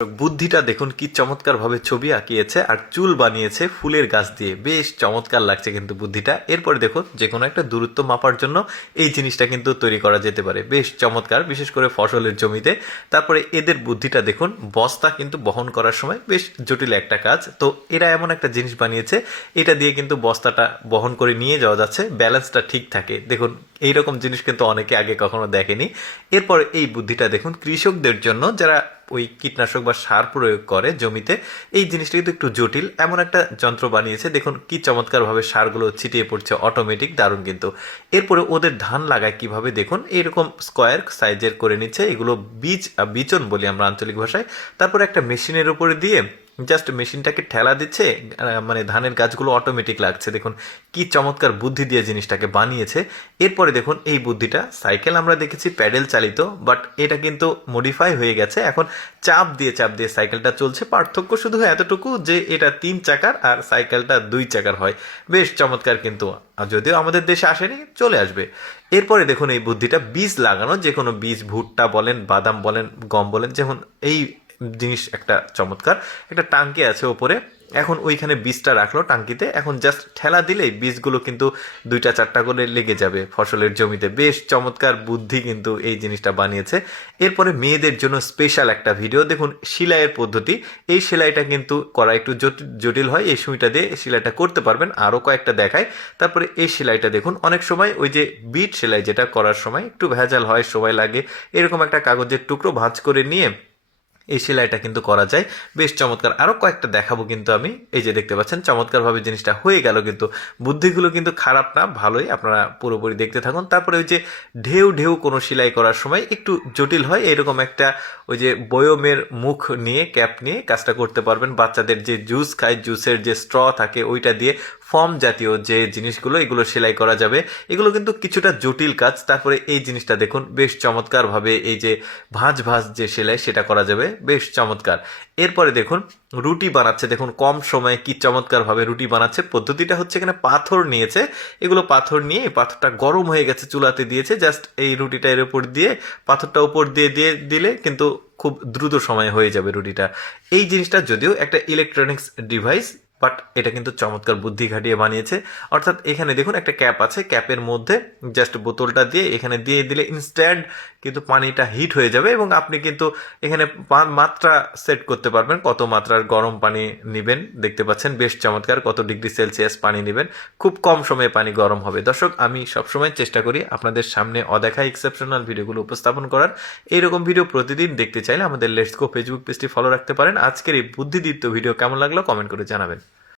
বুদ্ধিটা দেখুন কি চমৎকার ভাবে ছবি আঁকিয়েছে আর চুল বানিয়েছে ফুলের গাছ দিয়ে, বেশ চমৎকার লাগছে কিন্তু বুদ্ধিটা। এরপরে দেখুন যে কোনো একটা দূরত্ব মাপার জন্য এই জিনিসটা কিন্তু তৈরি করা যেতে পারে, বেশ চমৎকার, বিশেষ করে ফসলের জমিতে। তারপরে এদের বুদ্ধিটা দেখুন, বস্তা কিন্তু বহন করার সময় বেশ জটিল একটা কাজ, তো এরা এমন একটা জিনিস বানিয়েছে এটা দিয়ে কিন্তু বস্তাটা বহন করে নিয়ে যাওয়া যাচ্ছে, ব্যালেন্সটা ঠিক থাকে। দেখুন এইরকম জিনিস কিন্তু অনেকে আগে কখনো দেখেনি। এরপর এই বুদ্ধিটা দেখুন কৃষকদের জন্য, যারা ওই কীটনাশক বা সার প্রয়োগ করে জমিতে, এই জিনিসটা কিন্তু একটু জটিল, এমন একটা যন্ত্র বানিয়েছে। দেখুন কি চমৎকারভাবে সারগুলো ছিটিয়ে পড়ছে অটোমেটিক, দারুণ কিন্তু। এরপরে ওদের ধান লাগায় কিভাবে দেখুন, এইরকম স্কোয়ার সাইজের করে নিচ্ছে, এগুলো বিচন বলি আমরা আঞ্চলিক ভাষায়। তারপরে একটা মেশিনের উপরে দিয়ে জাস্ট মেশিনটাকে ঠেলা দিচ্ছে, মানে ধানের গাছগুলো অটোমেটিক লাগছে। দেখুন কি চমৎকার বুদ্ধি দিয়ে জিনিসটাকে বানিয়েছে। এরপরে দেখুন এই বুদ্ধিটা, সাইকেল আমরা দেখেছি প্যাডেল চালিত, বাট এটা কিন্তু মডিফাই হয়ে গেছে, এখন চাপ দিয়ে সাইকেলটা চলছে। পার্থক্য শুধু এতটুকু যে এটা 3 চাকার আর সাইকেলটা 2 চাকার হয়। বেশ চমৎকার কিন্তু, আর যদিও আমাদের দেশে আসেনি, চলে আসবে। এরপরে দেখুন এই বুদ্ধিটা বীজ লাগানো, যে কোনো বীজ, ভুট্টা বলেন, বাদাম বলেন, গম বলেন, যেমন এই জিনিস একটা চমৎকার। একটা টাঙ্কি আছে ওপরে, এখন ওইখানে বীজটা রাখলো টাঙ্কিতে, এখন জাস্ট ঠেলা দিলেই বীজগুলো কিন্তু 2টা 4টা করে লেগে যাবে ফসলের জমিতে। বেশ চমৎকার বুদ্ধি কিন্তু এই জিনিসটা বানিয়েছে। এরপরে মেয়েদের জন্য স্পেশাল একটা ভিডিও দেখুন, সেলাইয়ের পদ্ধতি। এই সেলাইটা কিন্তু করা একটু জটিল হয়, এই সুইটা দিয়ে সেলাইটা করতে পারবেন, আরও কয়েকটা দেখায়। তারপরে এই সেলাইটা দেখুন, অনেক সময় ওই যে বিট সেলাই যেটা করার সময় একটু ভেজাল হয়, সময় লাগে, এরকম একটা কাগজের টুকরো ভাঁজ করে নিয়ে এই সেলাইটা কিন্তু করা যায়, বেশ চমৎকার। আরও কয়েকটা দেখাবো কিন্তু আমি। এই যে দেখতে পাচ্ছেন চমৎকারভাবে জিনিসটা হয়ে গেল, কিন্তু বুদ্ধিগুলো কিন্তু খারাপ না, ভালোই, আপনারা পুরোপুরি দেখতে থাকুন। তারপরে ওই যে ঢেউ ঢেউ কোনো সেলাই করার সময় একটু জটিল হয়, এরকম একটা ওই যে বয়মের মুখ নিয়ে, ক্যাপ নিয়ে কাজটা করতে পারবেন। বাচ্চাদের যে জুস খায়, জুসের যে স্ট্র থাকে ওইটা দিয়ে ফর্ম জাতীয় যে জিনিসগুলো, এগুলো সেলাই করা যাবে। এগুলো কিন্তু কিছুটা জটিল কাজ। তারপরে এই জিনিসটা দেখুন, বেশ চমৎকারভাবে এই যে ভাঁজ ভাঁজ যে সেলাই সেটা করা যাবে, বেশ চমৎকার। এরপরে দেখুন রুটি বানাচ্ছে, দেখুন কম সময়ে কি চমৎকারভাবে রুটি বানাচ্ছে। পদ্ধতিটা হচ্ছে এখানে পাথর নিয়েছে, এগুলো পাথর নিয়ে, পাথরটা গরম হয়ে গেছে, চুলাতে দিয়েছে, জাস্ট এই রুটিটা এর উপর দিয়ে, পাথরটা উপর দিয়ে দিয়ে দিলে কিন্তু খুব দ্রুত সময়ে হয়ে যাবে রুটিটা। এই জিনিসটা যদিও একটা ইলেকট্রনিক্স ডিভাইস, বাট এটা কিন্তু চমৎকার বুদ্ধি খাটিয়ে বানিয়েছে। অর্থাৎ এখানে দেখুন একটা ক্যাপ আছে, ক্যাপের মধ্যে জাস্ট বোতলটা দিয়ে এখানে দিয়ে দিলে ইনস্ট্যান্ট কিন্তু পানিটা হিট হয়ে যাবে, এবং আপনি কিন্তু এখানে মাত্রা সেট করতে পারবেন, কত মাত্রার গরম পানি নেবেন। দেখতে পাচ্ছেন বেশ চমৎকার, কত ডিগ্রি সেলসিয়াস পানি নেবেন, খুব কম সময়ে পানি গরম হবে। দর্শক, আমি সবসময় চেষ্টা করি আপনাদের সামনে অদেখা এক্সেপশনাল ভিডিওগুলো উপস্থাপন করার। এইরকম ভিডিও প্রতিদিন দেখতে চাইলে আমাদের লেটস গো ফেসবুক পেজটি ফলো রাখতে পারেন। আজকের এই বুদ্ধিদীপ্ত ভিডিও কেমন লাগলো কমেন্ট করে জানাবেন।